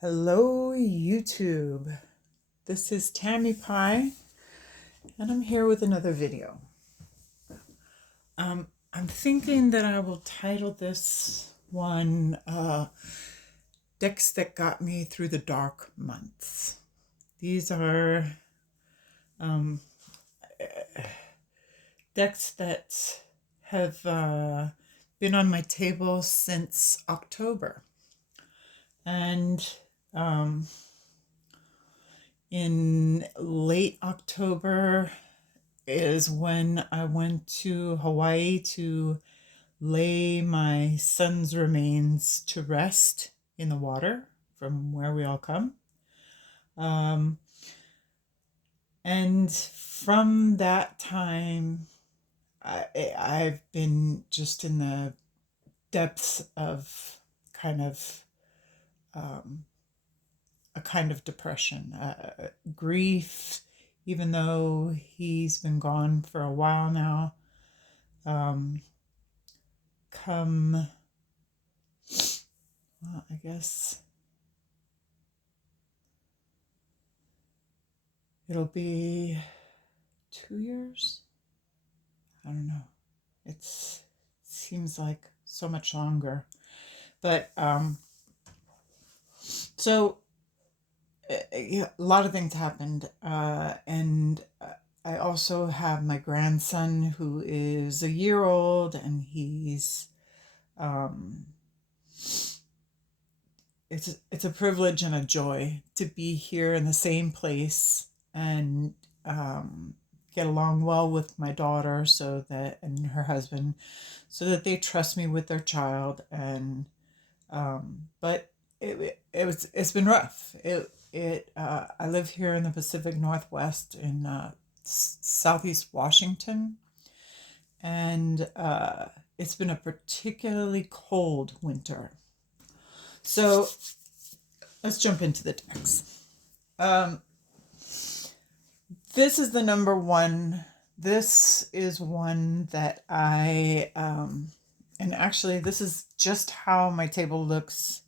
Hello, YouTube. This is Tammy Pie, and I'm here with another video. I'm thinking that I will title this one Decks That Got Me Through the Dark Months. These are decks that have been on my table since October. And in late October is when I went to Hawaii to lay my son's remains to rest in the water from where we all come. And from that time, I've been just in the depths of a kind of depression, grief, even though he's been gone for a while now. I guess it'll be 2 years. I don't know. It seems like so much longer. But so a lot of things happened. And I also have my grandson who is a year old, and he's it's a privilege and a joy to be here in the same place and get along well with my daughter and her husband, so that they trust me with their child. And but it's been rough. I live here in the Pacific Northwest in Southeast Washington, and it's been a particularly cold winter. So let's jump into the decks. This is the number one. This is one that and actually this is just how my table looks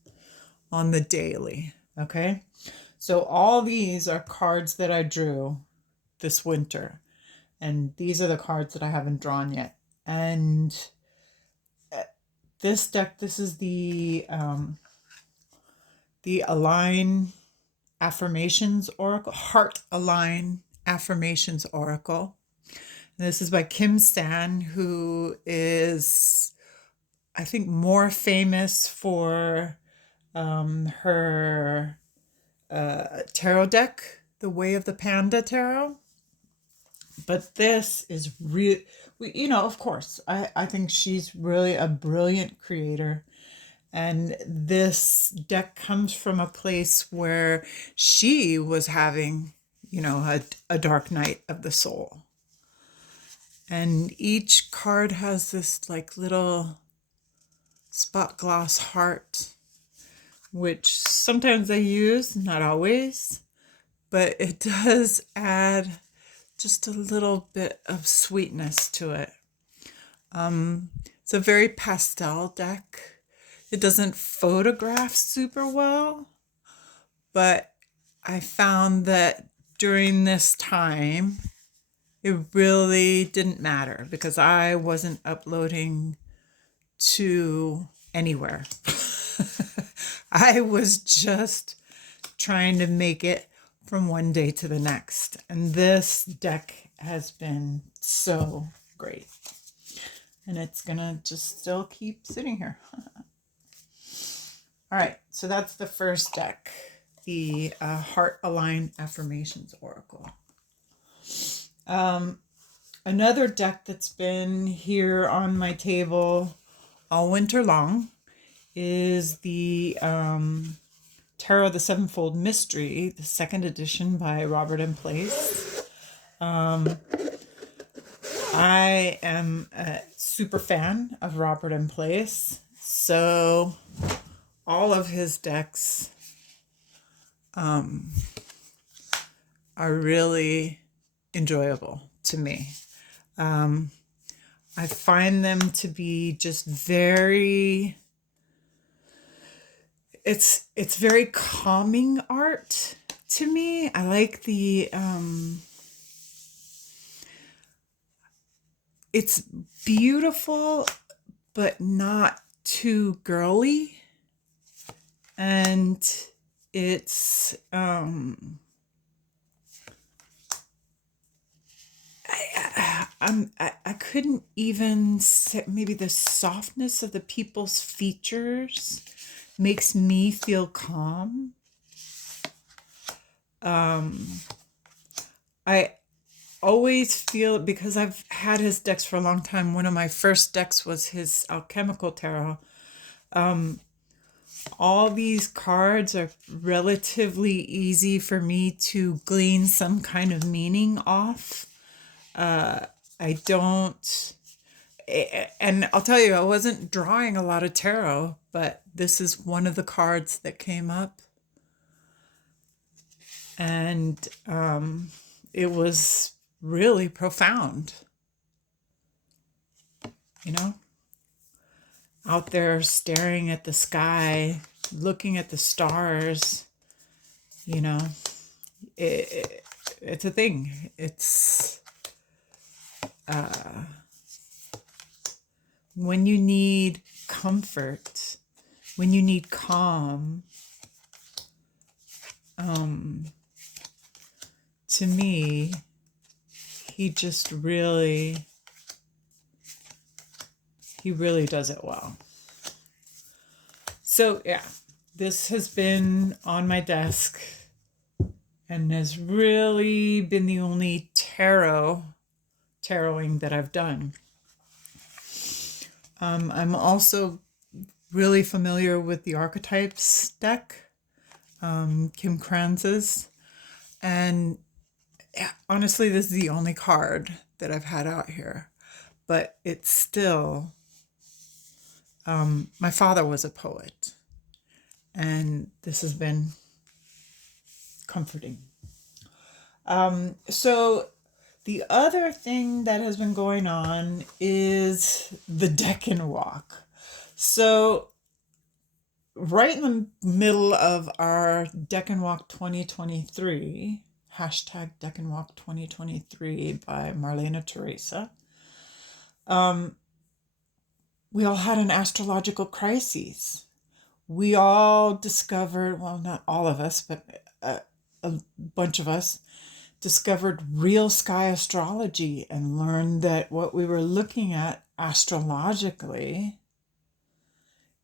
on the daily. Okay. So all these are cards that I drew this winter, and these are the cards that I haven't drawn yet. And this deck, this is the Align Affirmations Oracle, Heart Align Affirmations Oracle. And this is by Tsan, who is, I think, more famous for her tarot deck, the Way of the Panda Tarot. But this is real, of course, I think she's really a brilliant creator. And this deck comes from a place where she was having, a dark night of the soul. And each card has this like little spot glass heart, which sometimes I use, not always, but it does add just a little bit of sweetness to it. It's a very pastel deck. It doesn't photograph super well, but I found that during this time, it really didn't matter because I wasn't uploading to anywhere. I was just trying to make it from one day to the next. And this deck has been so great. And it's gonna just still keep sitting here. All right, so that's the first deck, the Heart Align Affirmations Oracle. Another deck that's been here on my table all winter long is the Tarot of the Sevenfold Mystery, the second edition by Robert M. Place. I am a super fan of Robert M. Place, so all of his decks are really enjoyable to me. I find them to be just very it's very calming art to me. I like the it's beautiful but not too girly, and it's I couldn't even say, maybe the softness of the people's features makes me feel calm. I always feel, because I've had his decks for a long time. One of my first decks was his alchemical tarot. All these cards are relatively easy for me to glean some kind of meaning off. I don't, and I'll tell you, I wasn't drawing a lot of tarot, but this is one of the cards that came up. And it was really profound. You know, out there staring at the sky, looking at the stars, you know, it's a thing. It's when you need comfort, when you need calm, to me, he just really, he really does it well. So yeah, this has been on my desk and has really been the only taroting that I've done. I'm also really familiar with the Archetypes deck, Kim Kranz's, and honestly, this is the only card that I've had out here, but it's still, my father was a poet, and this has been comforting. So the other thing that has been going on is the Decan walk. So right in the middle of our Decan walk 2023, hashtag Decan walk 2023 by Marlena Teresa, we all had an astrological crisis. We all discovered, well, not all of us, but a bunch of us discovered real sky astrology and learned that what we were looking at astrologically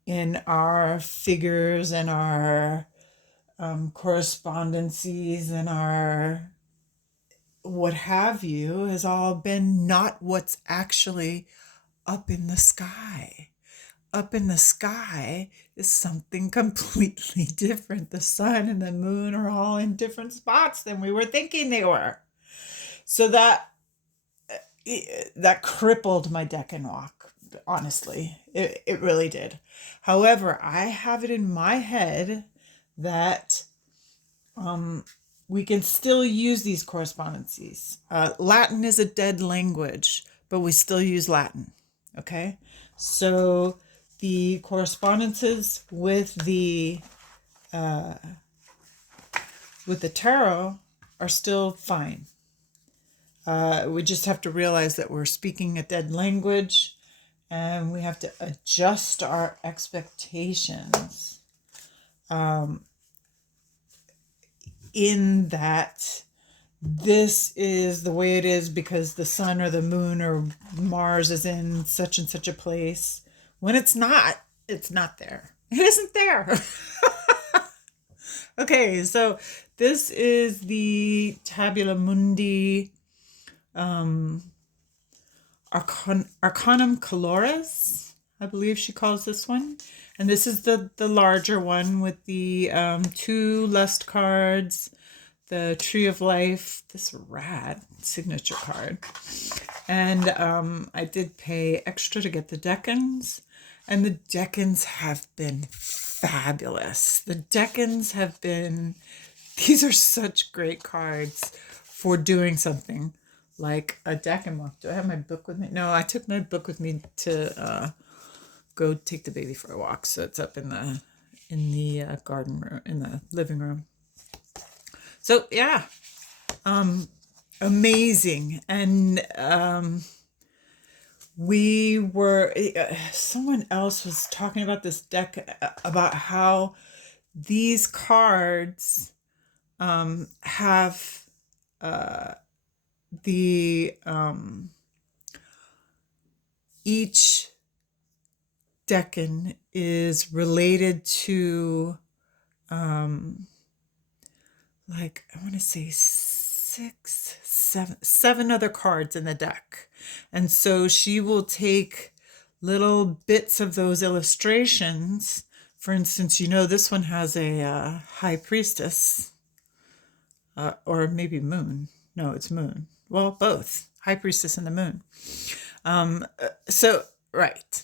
in our figures and our correspondences and our what have you has all been not what's actually up in the sky. Up in the sky is something completely different. The sun and the moon are all in different spots than we were thinking they were. So that crippled my Decan walk, honestly. It really did. However, I have it in my head that we can still use these correspondences. Latin is a dead language, but we still use Latin. Okay? So the correspondences with the tarot are still fine. We just have to realize that we're speaking a dead language, and we have to adjust our expectations in that this is the way it is because the sun or the moon or Mars is in such and such a place. When it's not there. It isn't there. Okay, so this is the Tabula Mundi Arcanum Colorus, I believe she calls this one. And this is the larger one with the 2 lust cards, the Tree of Life, this rad signature card. And I did pay extra to get the Decans. And the Decans have been fabulous. The Decans have been, these are such great cards for doing something like a Decan walk. Do I have my book with me? No, I took my book with me to go take the baby for a walk. So it's up in in the garden room, in the living room. So yeah, amazing. And we were, someone else was talking about this deck, about how these cards have the each Decan is related to like, I want to say seven other cards in the deck. And so she will take little bits of those illustrations. For instance, this one has a high priestess, or maybe moon. No, it's moon. Well, both high priestess and the moon. So, right.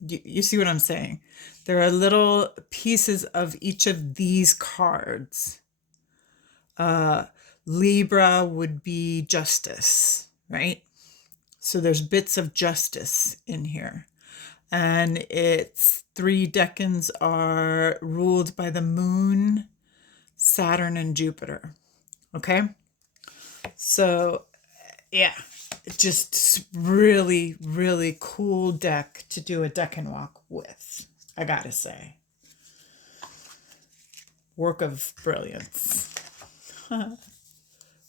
You see what I'm saying? There are little pieces of each of these cards. Libra would be justice, right? So there's bits of justice in here. And it's 3 decans are ruled by the moon, Saturn, and Jupiter. Okay? So, yeah, just really, really cool deck to do a Decan walk with, I gotta say. Work of brilliance.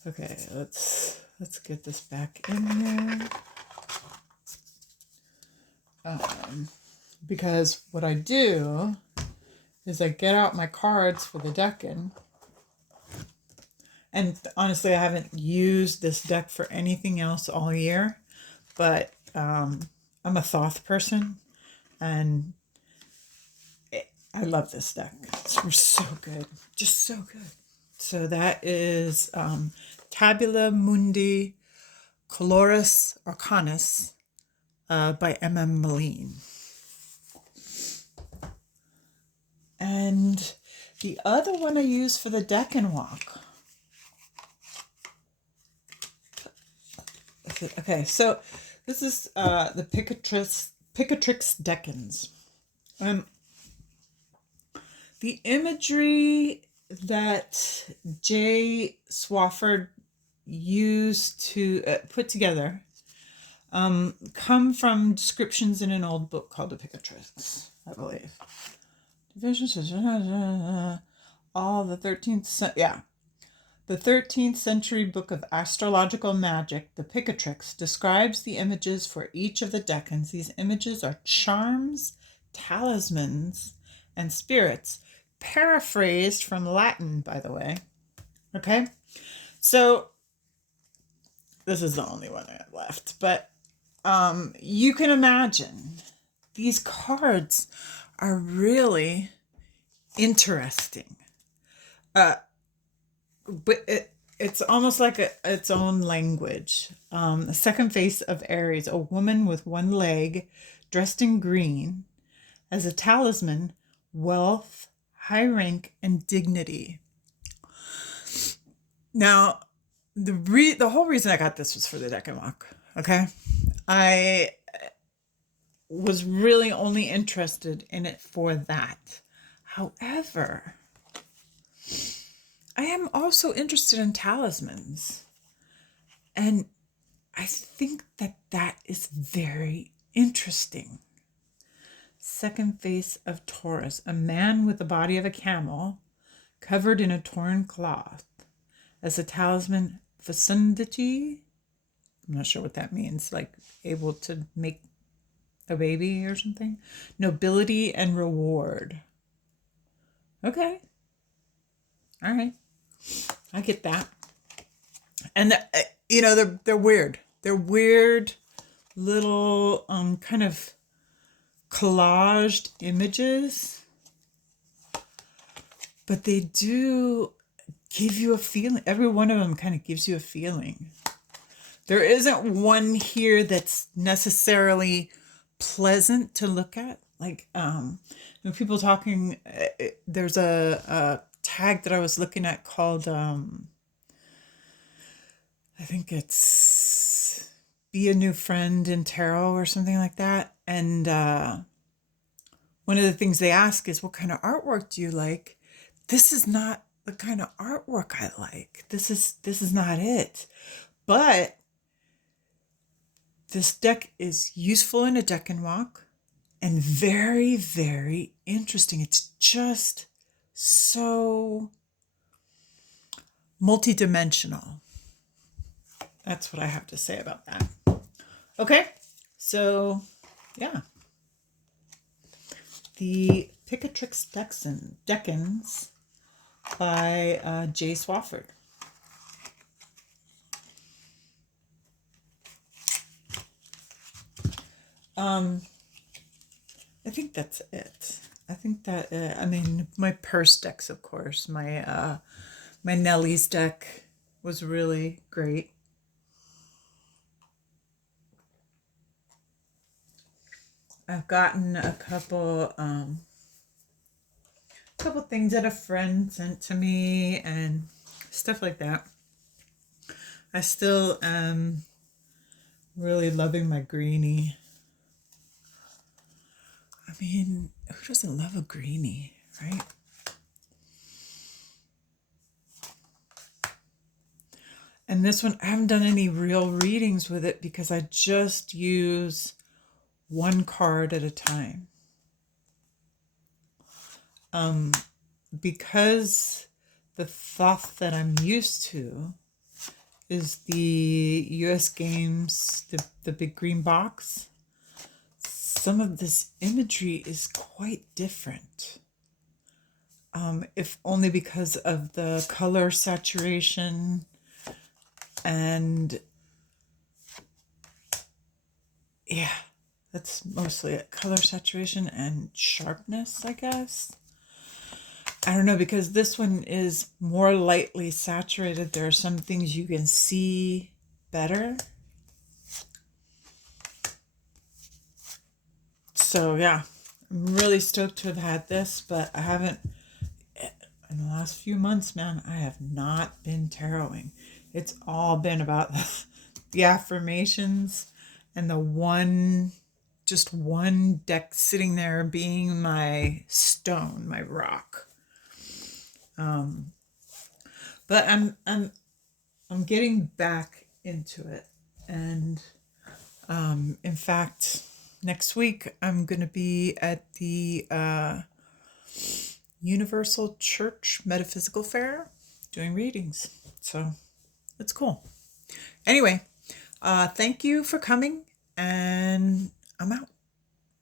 Okay, let's get this back in here. Because what I do is I get out my cards for the Decan. And honestly, I haven't used this deck for anything else all year. But I'm a Thoth person. And I love this deck. It's so good. Just so good. So that is Tabula, Mundi, Colorus, Arcanus by Meleen. And the other one I use for the Decan walk. Okay, so this is the Picatrix Decans. The imagery that Swofford used to put together come from descriptions in an old book called the Picatrix, I believe. All the 13th, yeah. The 13th century book of astrological magic, the Picatrix, describes the images for each of the decans. These images are charms, talismans, and spirits. Paraphrased from Latin, by the way. Okay? So, this is the only one I have left. But you can imagine these cards are really interesting. But it's almost like its own language. The second face of Aries, a woman with one leg, dressed in green, as a talisman, wealth, high rank, and dignity. Now, the whole reason I got this was for the Decan walk. Okay, I was really only interested in it for that. However, I am also interested in talismans. And I think that is very interesting. Second face of Taurus, a man with the body of a camel, covered in a torn cloth. As a talisman, fecundity. I'm not sure what that means. Like able to make a baby or something. Nobility and reward. Okay. All right. I get that. And they're weird. They're weird little kind of collaged images, but they do give you a feeling. Every one of them kind of gives you a feeling. There isn't one here that's necessarily pleasant to look at. Like when people talking, there's a tag that I was looking at called I think it's Be a New Friend in Tarot or something like that. And one of the things they ask is, what kind of artwork do you like? This is not the kind of artwork I like. This is not it. But this deck is useful in a Decan walk and very, very interesting. It's just so multidimensional. That's what I have to say about that. Okay, so yeah. The Picatrix Decans by J. Swofford. I think that's it. I think that, I mean, my purse decks, of course. My Nellie's deck was really great. I've gotten a couple things that a friend sent to me and stuff like that. I still am really loving my Greenie. I mean, who doesn't love a Greenie, right? And this one, I haven't done any real readings with it because I just use one card at a time. Because the Thoth that I'm used to is the US Games, the big green box. Some of this imagery is quite different. If only because of the color saturation and yeah, that's mostly it. Color saturation and sharpness, I guess. I don't know, because this one is more lightly saturated. There are some things you can see better. So yeah, I'm really stoked to have had this, but I haven't, in the last few months, man, I have not been taroting. It's all been about the affirmations and just one deck sitting there being my stone, my rock. But I'm getting back into it, and in fact, next week I'm going to be at the Universal Church Metaphysical Fair doing readings. So it's cool. Anyway, thank you for coming, and I'm out.